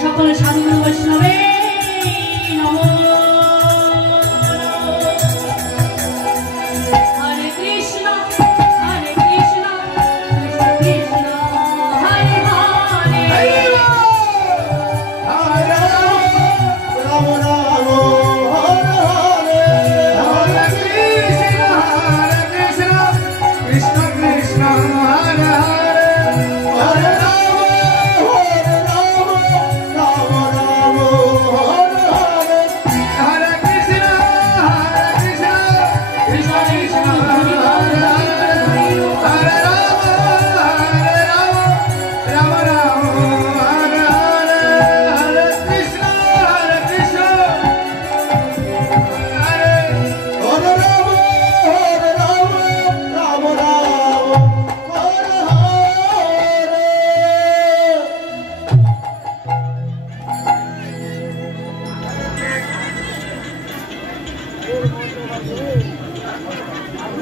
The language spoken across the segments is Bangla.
সকল সাধুগুরু বৈষ্ণবে নমঃ। হরে কৃষ্ণ হরে কৃষ্ণ কৃষ্ণ কৃষ্ণ হরে হরে, হরে রাম রাম হরে হরে, হরে কৃষ্ণ কৃষ্ণ কৃষ্ণ হরে হরে, হরে রাম রাম রাম হরে হরে, হরে কৃষ্ণ কৃষ্ণ কৃষ্ণ হরে হরে, হরে রাম রাম রাম হরে হরে, হরে কৃষ্ণ হরে হরে রাম রাম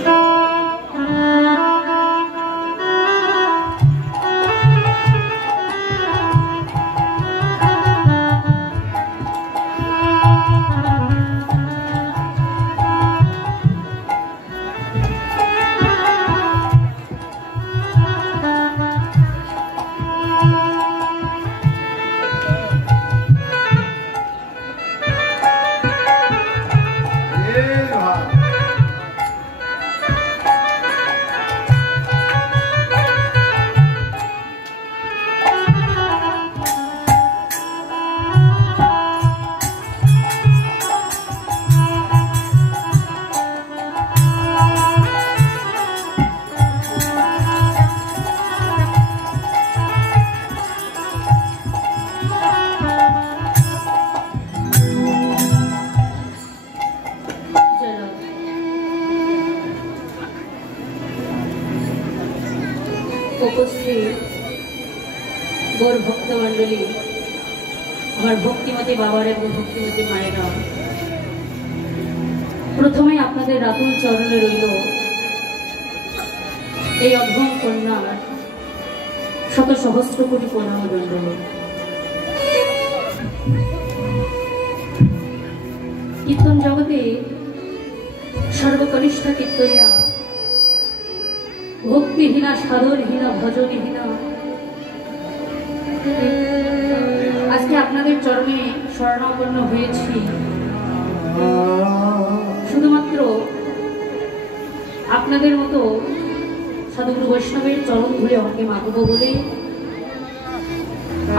রাম হরে হরে। উপস্থিত গৌর ভক্তমণ্ডলী, আমার ভক্তিমতী বাবার এবং ভক্তিমতী মায়েরা, প্রথমে আপনাদের রাতুল চরণে রইল এই অধম কন্যার শত সহস্র কোটি প্রণাম দণ্ড। কীর্তন জগতে সর্বকনিষ্ঠ কীর্তনিয়া, ভক্তিহীনা সাধনহীনা ভজনহীনা, আজকে আপনাদের চরণে শরণাপন্ন হয়েছি শুধুমাত্র আপনাদের মতো সাধুগুরু বৈষ্ণবের চরণ ধরে আমাকে মাগব বলে,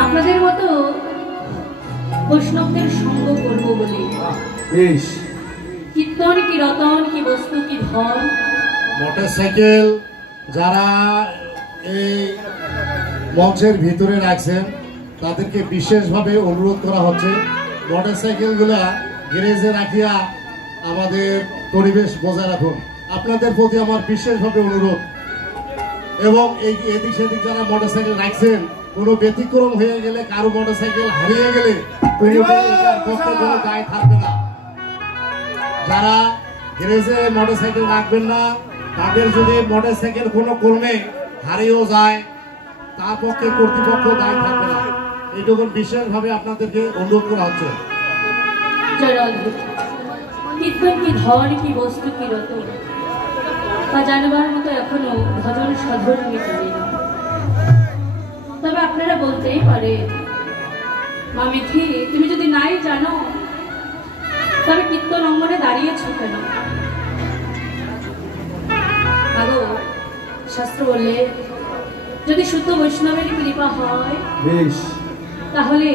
আপনাদের মতো বৈষ্ণবদের সঙ্গ করব বলে। কীর্তন কি রতন কি বস্তু কি ধন, মোটরসাইকেল যারা এই মঞ্চের ভিতরে রাখছেন তাদেরকে বিশেষভাবে অনুরোধ করা হচ্ছে মোটরসাইকেলগুলা গ্যারেজে রাখিয়া আমাদের পরিবেশ বজায় রাখুন। আপনাদের প্রতি আমার বিশেষভাবে অনুরোধ। এবং এই এদিক সেদিক যারা মোটরসাইকেল রাখছেন, কোনো ব্যতিক্রম হয়ে গেলে, কারো মোটরসাইকেল হারিয়ে গেলে কোনো দায় থাকবে না। যারা গ্যারেজে মোটরসাইকেল রাখবেন না, তাদের যদি মোটরসাইকেল কোনো কর্মে হারিয়েও যায়, তার পক্ষে কর্তৃপক্ষ দায়ী থাকবে না। এইটুকু বিশেষভাবে আপনাদেরকে অনুরোধ করা হচ্ছে। কীর্তন কি ধন কি বস্তু কি রতন তা জানবার মতো এখনো ভজন সাধন আমি জানি না। তবে আপনারা বলতেই পারে, মা মিথি তুমি যদি নাই জানো তবে কীর্তন অঙ্গনে দাঁড়িয়েছ কেন? আগো শাস্ত্র বললে যদি শুদ্ধ বৈষ্ণবের কৃপা হয় তাহলে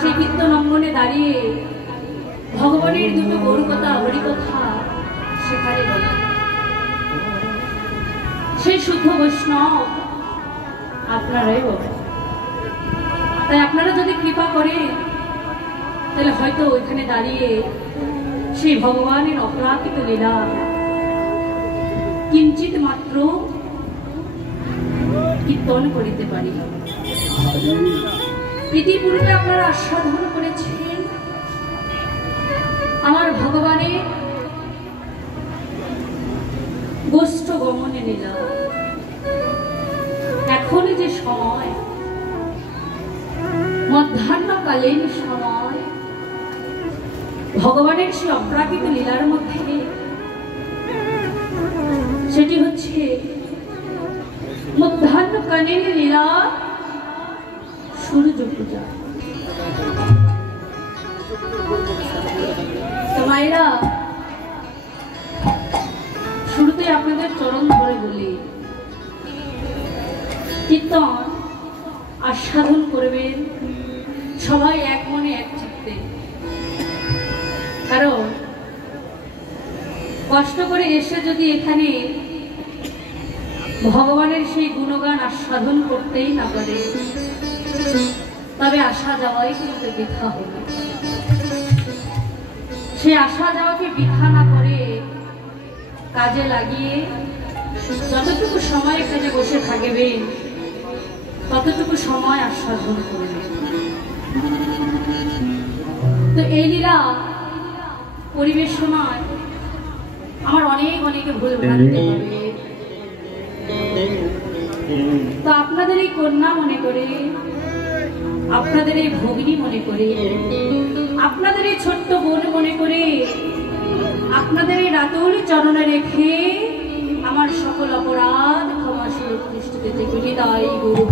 সেই কীর্তন অঙ্গনে দাঁড়িয়ে ভগবানের দুটো গরু কথা হরিকথা সেখানে বলে। সেই শুদ্ধ বৈষ্ণব আপনারাই বলেন। তাই আপনারা যদি কৃপা করেন তাহলে হয়তো ওইখানে দাঁড়িয়ে সেই ভগবানের অপ্রাকৃত লীলা কিঞ্চিত মাত্র কীর্তন করিতে পারি। ইতিপূর্বে আপনারা আস্বাদন করেছেন আমার ভগবানের গোষ্ঠ গমনে লীলা। এখন যে সময় মধ্যাহ্নকালীন সময় ভগবানের সে অপ্রাকৃত লীলার মধ্যে সেটি হচ্ছে মধ্যাহ্নকালীন লীলা সূর্য পূজা। তো মায়েরা, শুরুতে আপনাদের চরণ ধরে বলি, কীর্তন আস্বাদন করবেন সবাই এক মনে এক চিত্তে। কারণ কষ্ট করে এসে যদি এখানে ভগবানের সেই গুণগান আস্বাদন করতেই না পারে, তবে আসা যাওয়াই কিন্তু বৃথা হবে। সে আসা যাওয়াকে বৃথা না করে কাজে লাগিয়ে যতটুকু সময় এখানে বসে থাকবেন ততটুকু সময় আস্বাদন করবেন। তো এই লীলা পরিবেশনায় আমার অনেকে ভুল ভ্রান্তি হবে। তো আপনাদের এই কন্যা মনে করে, আপনাদের এই ভগিনী মনে করে, আপনাদের এই ছোট্ট বোন মনে করে, আপনাদের এই রাতুল চরণে রেখে আমার সকল অপরাধ ক্ষমা স্বরূপ দৃষ্টিতে দেখুনি। তাই গুরু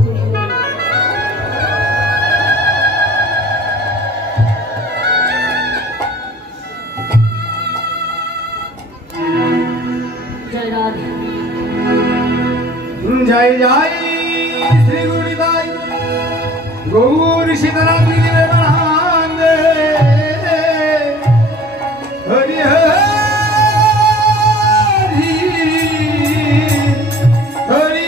জয় রাধে। জয় জয় শ্রী গুরুদাই গৌর সীতারাম হরি হরি হরি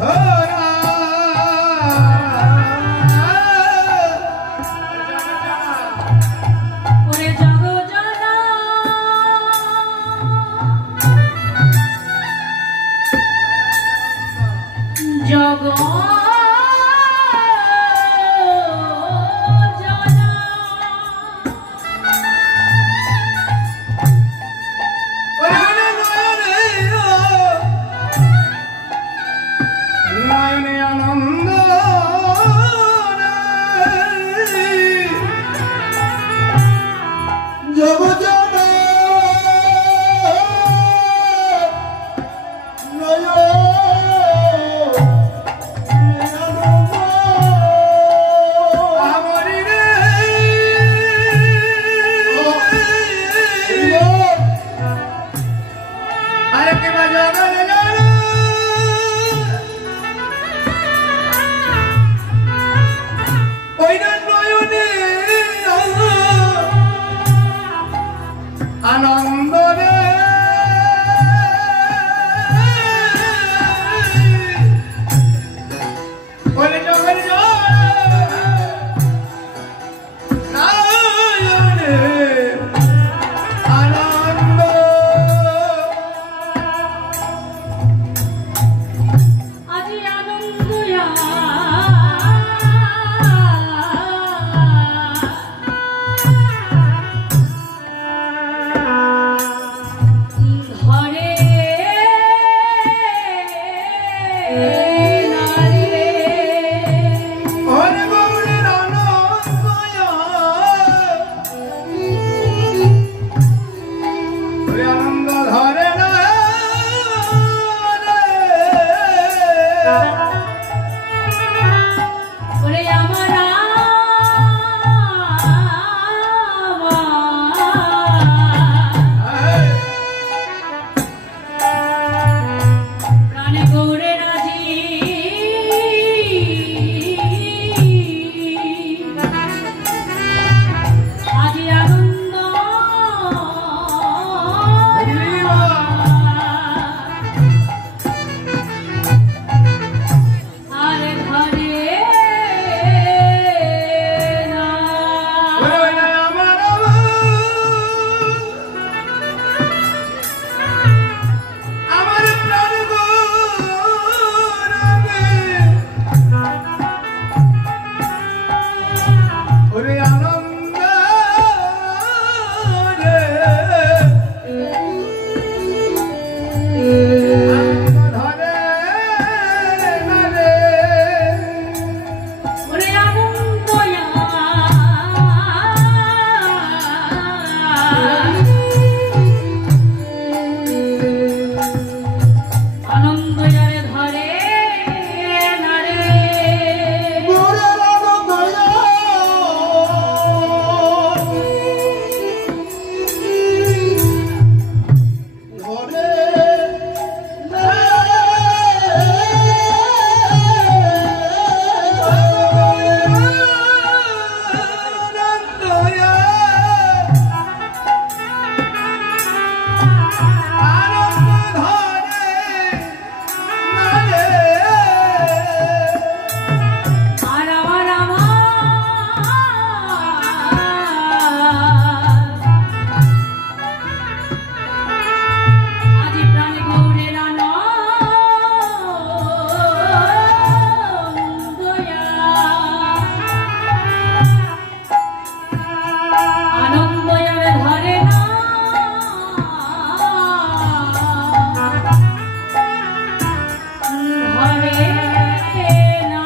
Oh ওরে আমার প্রাণে গৌরে রাজি আজি আনন্দ আরে ঘরে না ওরে আনন্দ আনন্দ যারে ধরে না রে আর আমার আজি প্রাণে গৌরের আনন্দ যারে ধরে না ধরে না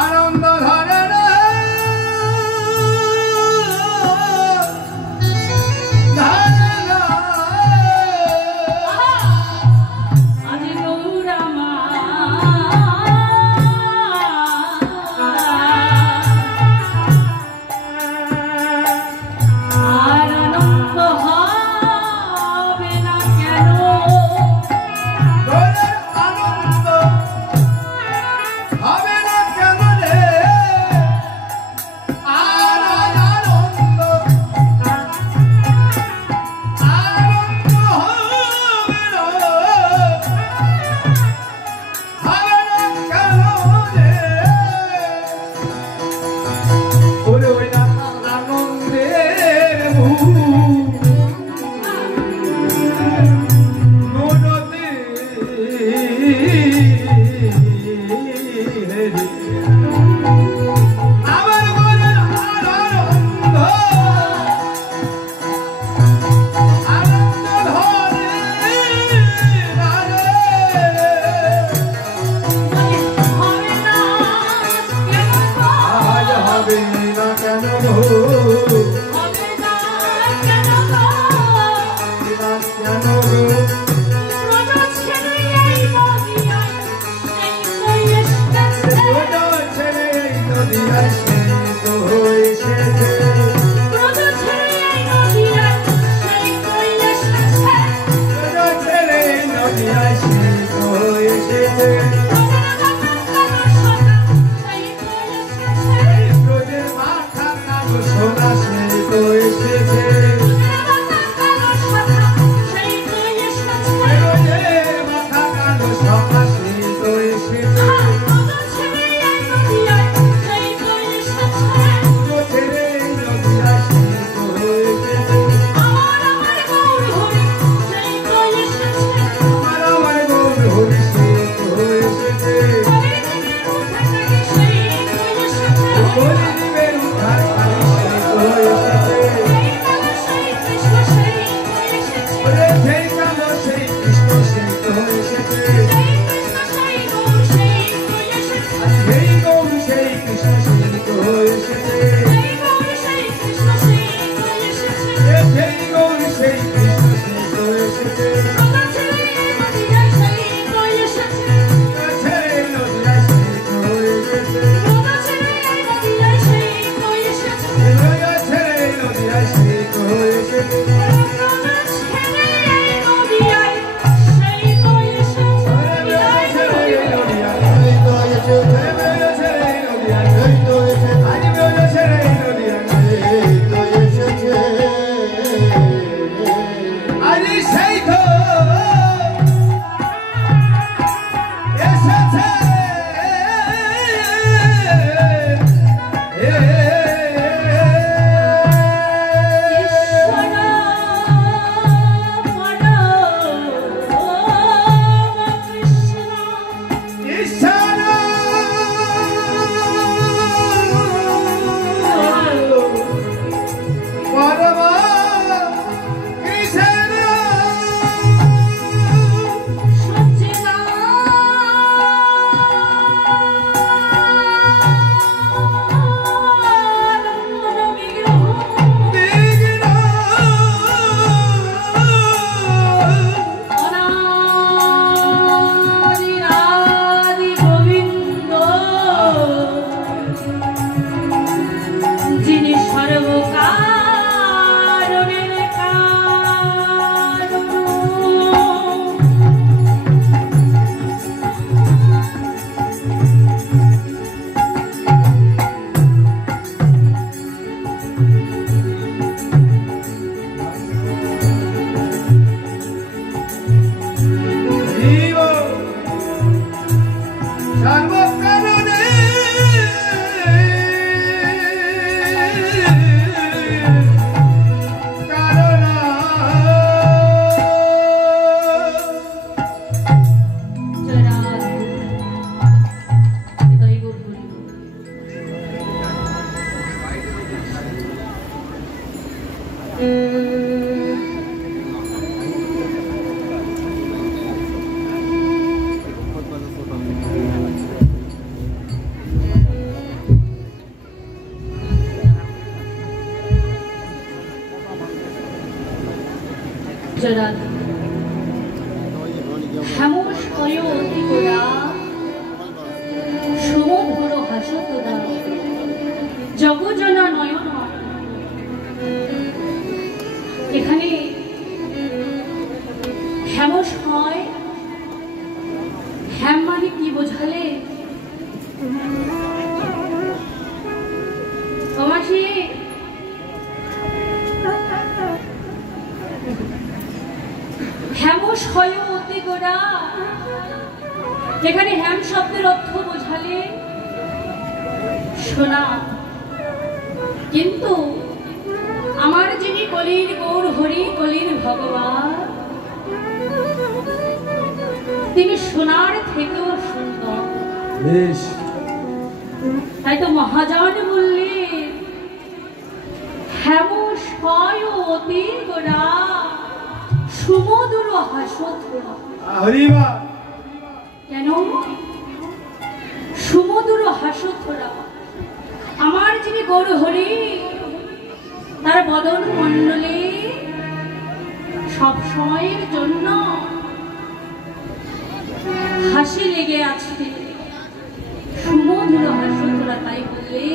আনন্দ ধরে রে ধরে না আজি গৌরামা আর আনন্দ হবে না কেন ঘরের আনন্দ হবে না কেন রে আর আনন্দ আনন্দ হবে না কেন রে ওরে ওই না আনন্দের মনতে আমার মনের আনন্দ আনন্দ ধরে না রে হবে না কেন আজ হবে না কেন হবে না কেন কেন রোজ ছেড়ে এই মদিনায় সেই কই এসেছে ছেড়ে নদী আসে তো এসেছে রোজ ছেড়ে এই মদিনায় সেই কই এসেছে ছেড়ে নদী আসে তো এসেছে রোজের মাথা কালো সোনা সে তো এসেছে রোজের মাথা কালো সোনা সে তো এসেছে ছেড়ে নদী আসে তো এসেছে আমার আমার গৌর হরি সে তো এসেছে হরি দিবের উদ্ধার কালী সে তো এসেছে ওরে সেই কালো সেই কৃষ্ণ সে তো এসেছে সেই গৌর সেই কৃষ্ণ সে তো এসেছে জরাধি হেমস কয় অতি গোরা সমধুর হাসতোরা জগজনা নয়ন। এখানে হেমস হয়, হেম মানে কি বোঝালে? মাসি হেমস হয় অতি গোরা, এখানে হেম শব্দের অর্থ বোঝালে সোনা। কিন্তু আমার যিনি কলির গৌর হরি, কলির ভগবান, তিনি সোনার থেকেও সুন্দর। তাই তো মহাজন বললেন হেমস হয় অতি গোরা সুমধুর হাসতোরা। কেন সুমধুর হাসতোরা? আমার যিনি গৌর হরি, তার বদন মণ্ডলে সব সময়ের জন্য হাসি লেগে আছে, সুমধুর হাসতোরা। তাই বললে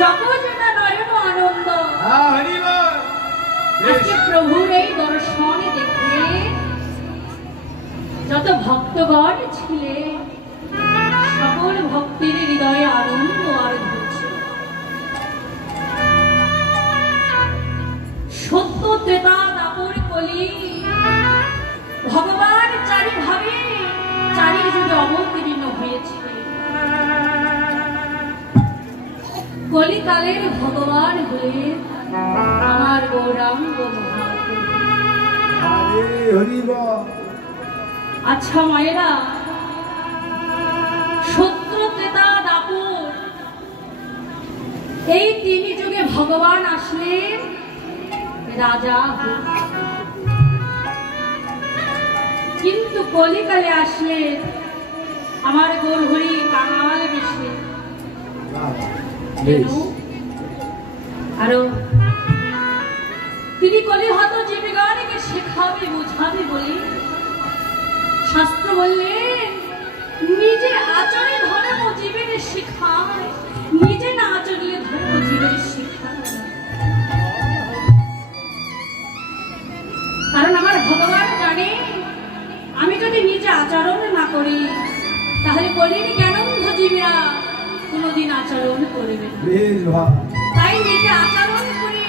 জগজনা নয়ন আনন্দ। আজকে প্রভুর এই দর্শনে দেখে যত ভক্তগণ ছিলেন, সকল ভক্তের হৃদয়ে আনন্দ আর হয়েছে। সত্য ত্রেতা দাপর কলি ভগবান চারিভাবে চারি যুগে অবতীর্ণ হয়েছে। কলিকালের ভগবান হলেন আমার গৌরাঙ্গ মহাপ্রভু। আচ্ছা মায়েরা, সত্য ত্রেতা দাপর এই তিন যুগে ভগবান আসলেন রাজা হয়ে, কিন্তু কলিকালে আসলেন আমার গৌর হরি কাঙাল বেশে। আরো তিনি কলিহত জীবগণকে শেখাবে, বোঝাবে বলে শাস্ত্র বললেন নিজে আচরণে ধর্ম জীবনে শিখায়, নিজে না আচরণে ধর্ম জীবনে শিখায়। কারণ আমার ভগবান জানে আমি যদি নিজে আচরণ না করি তাহলে কলির জ্ঞানন্ধ জীবীরা কোনোদিন আচরণ করবে না। তাই নিজে আচরণ করে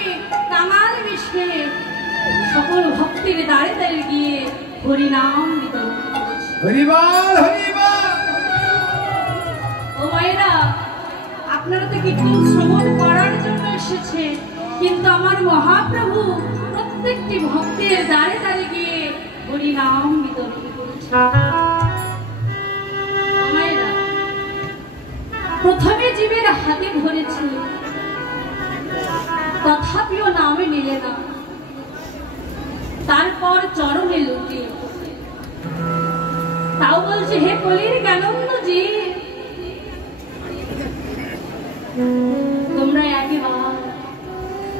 কাঙাল বেশে সকল ভক্তের দাঁড়ে দাঁড়িয়ে গিয়ে হরিনাম বিতরণ করেছে। ও মায়েরা, আপনারা তো কীর্তন শ্রবণ করার জন্য এসেছে, কিন্তু আমার মহাপ্রভু প্রত্যেকটি ভক্তের দাঁড়ে দাঁড়িয়ে গিয়ে হরিনাম বিতরণ করেছে। মায়েরা, প্রথমে জীবের হাতে ধরেছিল, তথাপিও নামে নিলে না, তারপর চরণে লুটিয়ে তাও বলছে হে কলির জ্ঞানন্দ জি, তোমরা একবার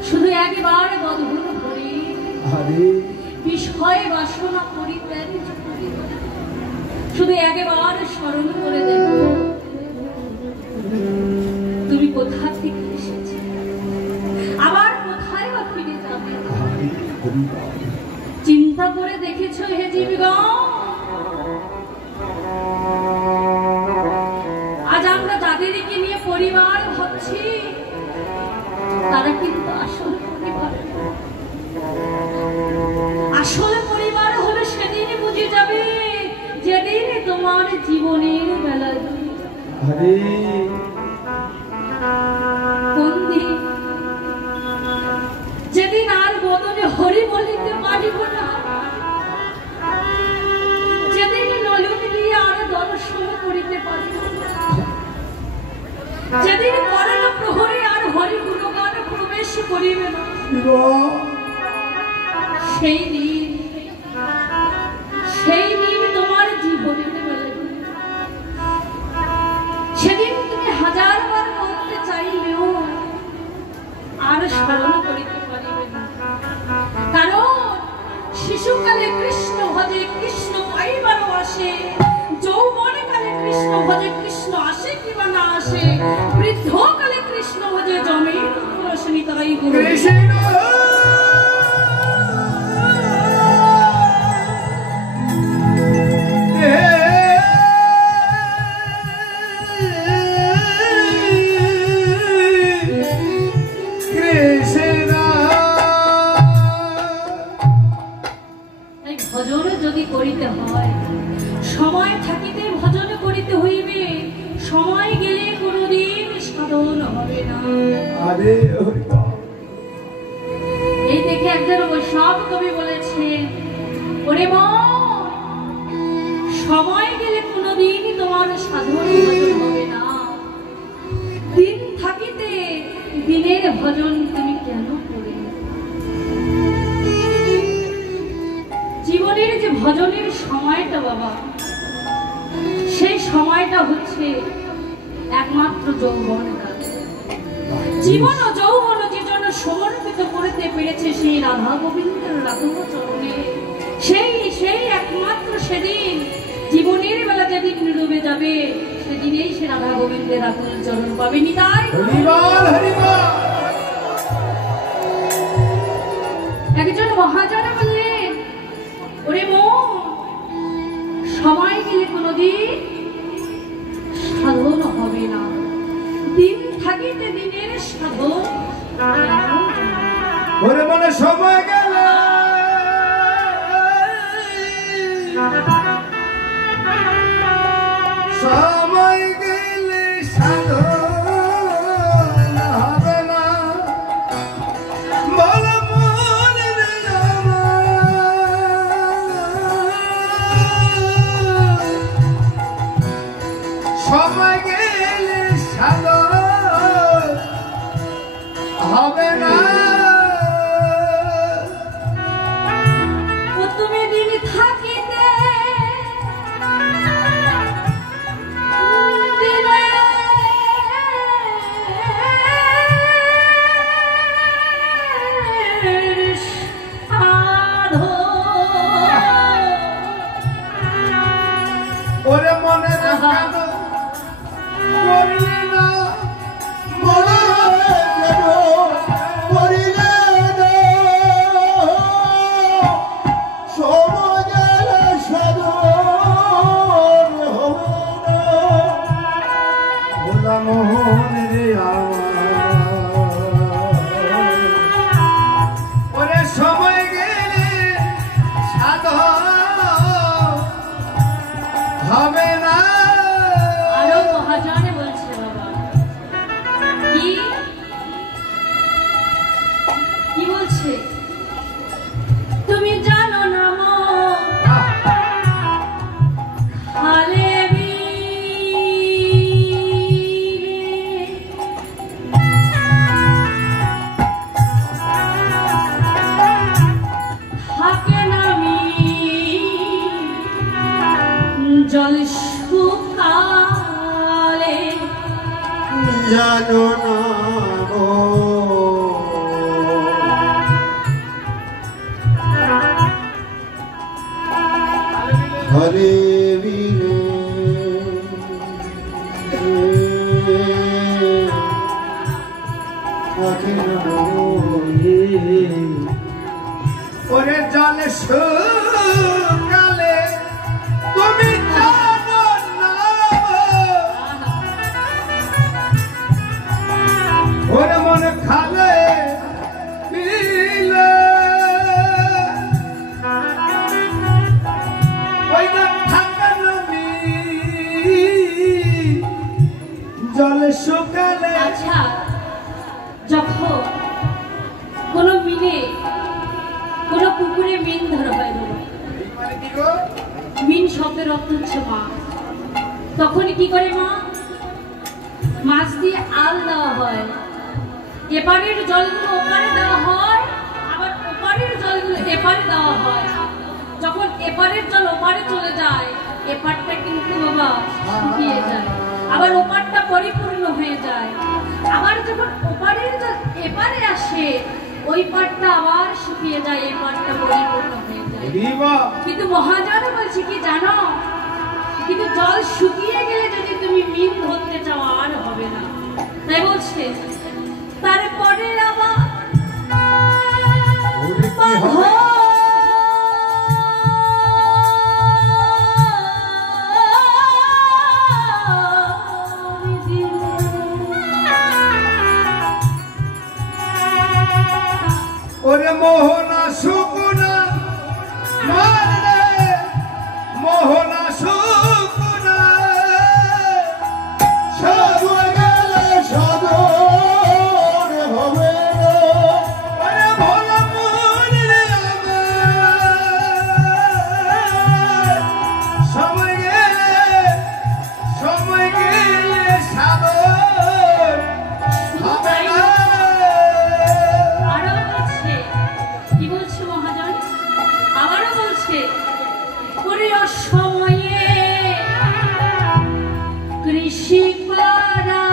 শুধু একবার বধূর হরি বিষয় বাসনা পরিত্যাগ শুধু একবার স্মরণ করে দেখো তুমি কোথা থেকে এসেছো, আবার কোথায় বা ফিরে যাবে। চিন্তা করে দেখেছো হে জীবগণ, আজ আমরা যাদেরকে নিয়ে পরিবার ভাবছি তারা কিন্তু আসল পরিবার। আসল পরিবার হলে সেদিন বুঝে যাবে যেদিন তোমার জীবনের বেলা কোন দিন, যেদিন আর বদনে হরি বলিতে পারিব না, যেদিন নলুন দিয়ে আর দর্শন করিতে পারিব না, যেদিন করল প্রহরে আর হরি গুণগান প্রবেশ করিবে না, সেই দিন তোমার জীবনে সেদিন তুমি হাজারবার করতে চাইলেও আর স্মরণ করিতে পারিবে না, কারণ শিশুকালে কৃষ্ণ ভজে কৃষ্ণ পাইবারও আসে, যৌবনকালে কৃষ্ণ ভজে কৃষ্ণ আসে কিবা না আসে, বৃদ্ধকালে কৃষ্ণ ভজে জমে রসনি তাই গুরু ভজন যদি করিতে হয় সময় থাকিতে ভজন করিতে হইবে, সময় গেলে কোনদিন সাধন হবে না। এই দেখে একজন বৈষ্ণব কবি বলেছেন, ওরে মন, সময় গেলে কোনদিন তোমার সাধন ভজন হবে না। দিন থাকিতে দিনের ভজন তুমি কেন করবে? জীবনের যে ভজনের সময়টা বাবা, সেই সময়টা হচ্ছে একমাত্র যৌবনকাল। জীবন ও যৌবন যে জন্য সমর্পিত করতে পেরেছে সেই রাধা গোবিন্দের রাধব চরণে, সেই একমাত্র সেদিন জীবনের বেলা যেদিন ডুবে যাবে সেদিনেই সে রাধা গোবিন্দের রাধব চরণ পাবে। নিতাই একজন মহাজন বললেন, ওরে মন, সময় গেলে কোনদিন সাধন হবে না, দিন থাকিতে দিনের সাধন। ওরে মনে সময় গেলে সময় গেলে সাধন হবে না, বল মনে রে আমার, সময় গেলে সাধন হবে না। তুমি দিন থাকিতে ওরে মনে রাখানো করিলে না, মনে রাখানো করিলে না, সময় গেলে সাধন হবে না, ভোলা মোহন রে আমার, ওরে সময় গেলে সাধন হবে না। আরো মহাজনে বলছে বাবা, কি বলছে? তুমি জানো না মন, খালে থাকে নামি জল শুকালে, জানো না গো হরে বীরে ওরে জল শুকালে তুমি জানো না, ওরে মনে খালে পিলে ওই না থাকার জলে শুকালে। আচ্ছা, যখন কোনো মিলে কোনো পুকুরে মিন ধরা হয় বাবা, মিন শব্দের অর্থ হচ্ছে মাছ, তখন কি করে মা? মাছ দিয়ে আল দেওয়া হয়, এপারের জলগুলো ওপারে দেওয়া হয়, আবার ওপারের জলগুলো এপারে দেওয়া হয়। যখন এপারের জল ওপারে চলে যায়, এপারটা কিন্তু বাবা শুকিয়ে যায়, আবার ওপারটা পরিপূর্ণ হয়ে যায়। আবার যখন ওপারের জল এপারে আসে, ওই পারটা আবার শুকিয়ে যায়, এই পারটা পরিপূর্ণ হয়ে যায়। কিন্তু মহাজন বলছে কি জানো, কিন্তু জল শুকিয়ে গেলে যদি তুমি মিন ধরতে চাও আর হবে না। তাই বলছে তারপরে আবার ওরে মোহনা সুকুনা মারলে মোহনা সুকুনা সাগর গেলে সাগর হবে না। ওরে ভোলা মনরে আমার সময় গেলে সাগর হবে না। আরো বলছে, কি বলছে মহাজন, আবারও বলছে ওরে অসময়ে কৃষি করা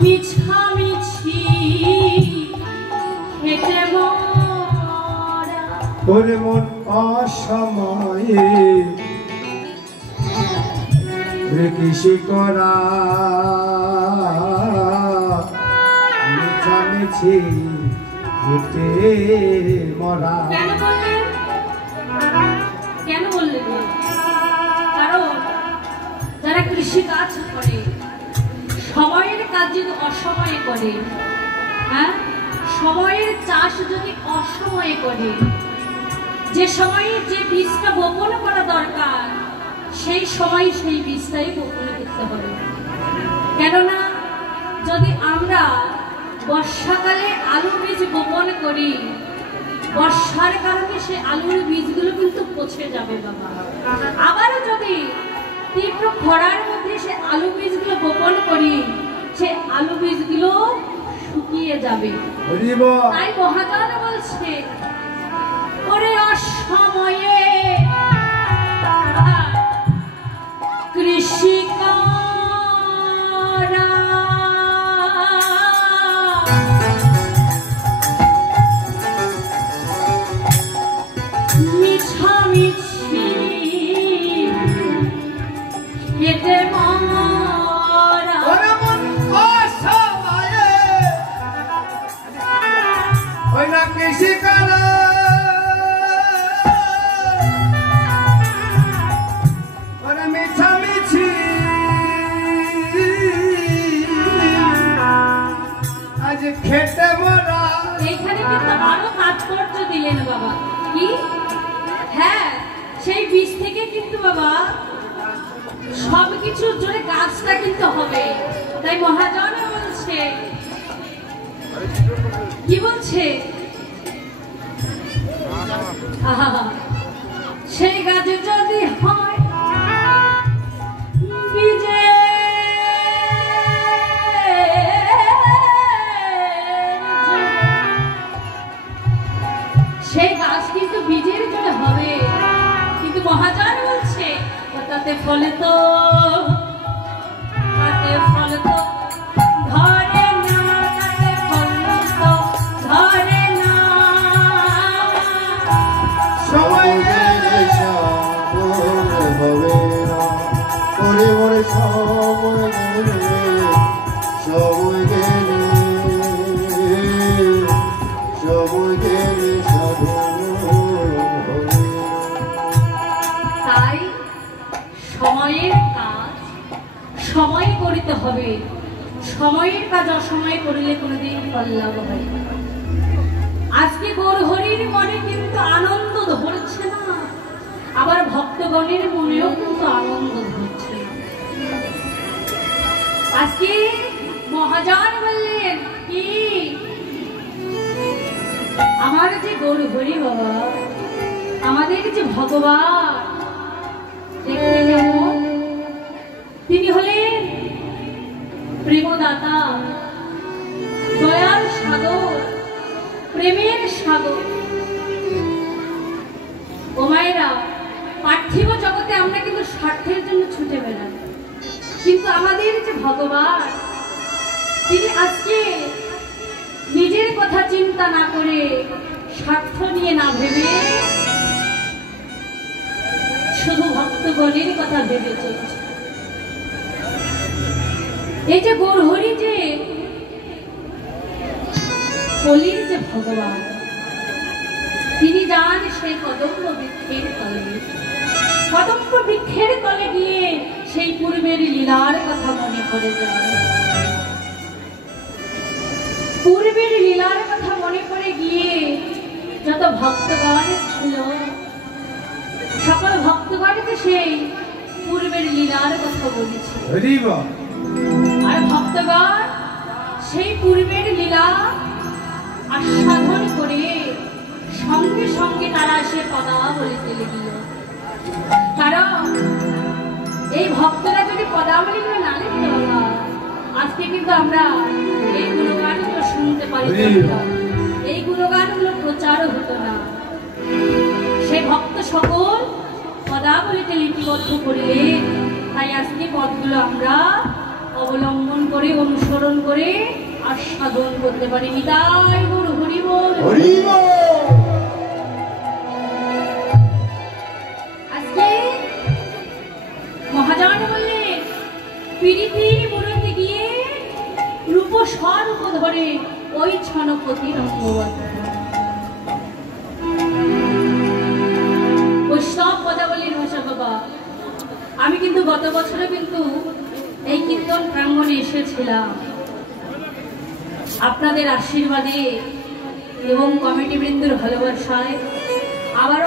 মিছামিছি খেতে মরা। ওরে মন অসময়ে কৃষি করা মিছামিছি হেঁটে মরা। কেন বললেন, কেন বললেন? কারণ যারা কৃষি কাজ করে, সময়ের কাজ যদি অসময়ে করে, হ্যাঁ, সময়ের চাষ যদি অসময়ে করে, যে সময়ে যে বীজটা বপন করা দরকার সেই সময় সেই বীজটাই বপন করতে হবে। কেননা যদি আমরা বর্ষাকালে আলু বীজ বপন করি, বর্ষার কারণে সে আলুর বীজগুলো কিন্তু পচে যাবে বাবা। আবার যদি তীব্র খরার মধ্যে সে আলু বীজগুলো বপন করি, সে আলু বীজগুলো শুকিয়ে যাবে। তাই মহাজন বলছে ওরে অসময়ে কৃষি করা মিছামিছি খেতে মরা। ওরে মন অসময়ে ওই না কৃষি করা ওরে মিছামিছি আজ খেতে মরা। এইখানে কিন্তু আরো তাৎপর্য দিলেন বাবা। কি? হ্যাঁ, সেই বীজ থেকে কিন্তু বাবা সবকিছুর জন্য গাছটা কিন্তু হবে। তাই মহাজন বলছে, কি বলছে, আহা, সেই গাছ যদি হয় বীজে সেই গাছ কিন্তু বীজের জন্য হবে। কিন্তু মহাজন বলছে তাতে ফলে তো ধরে না, তাতে ফল তো ধরে না। সময় গেলে সাগর হবে না। ওরে ওরে সময় গেলে সময় গেলে সময় গেলে সাগর হবে না। তাই সময়ের কাজ সময় করিতে হবে। সময়ের কাজ অসময়ে করলে কোনোদিন ফল লাভ হয় না। আজকে গৌরহরির মনে কিন্তু আনন্দ ধরছে না, আবার ভক্তগণের মনেও কিন্তু আনন্দ ধরছে না। আজকে মহাজন বললেন কি, আমার যে গৌরহরি বাবা, আমাদের যে ভগবান, দেখতে কেমন কিন্তু আমাদের যে ভগবান, তিনি আজকে নিজের কথা চিন্তা না করে, স্বার্থ নিয়ে না ভেবে, শুধু ভক্তগণের কথা ভেবে চলছে। এই যে গৌরহরি যে কলির যে ভগবান, তিনি যান সেই কদম্ব বৃক্ষের তলে, কদম্ব বৃক্ষের তলে গিয়ে সেই পূর্বের লীলার কথা মনে করে যান। পূর্বের লীলার কথা মনে করে গিয়ে যত ভক্তগণ ছিল, সকল ভক্তগণকে সেই পূর্বের লীলার কথা বলেছে। আর ভক্তগণ সেই পূর্বের লীলা আস্বাদন করে সঙ্গে সঙ্গে তারা সে পদাবলী চলে গেল। কারণ এই ভক্তরা যদি পদাবলীগুলো না লিখতে পারত, আজকে কিন্তু আমরা এই গুণগানগুলো শুনতে পারি, এই গুণগানগুলো প্রচারও হতো না। সেই ভক্ত সকল পদাবলীতে লিপিবদ্ধ করলে, তাই আজকে পদগুলো আমরা অবলম্বন করে, অনুসরণ করে আস্বাদন করতে পারি। নিতাই গুরু হরি বল। আজকে মহাজন বললেন, পীড়িতির মূরতে গিয়ে রূপ স্বরূপ ধরে ওই ছনপতির বৈষ্ণব পদাবলীর ভাষা। বাবা, আমি কিন্তু গত বছরে কিন্তু এই কীর্তন প্রাঙ্গণে এসেছিলাম আপনাদের আশীর্বাদে এবং কমিটি বৃন্দের ভালোবাসায়। আবারও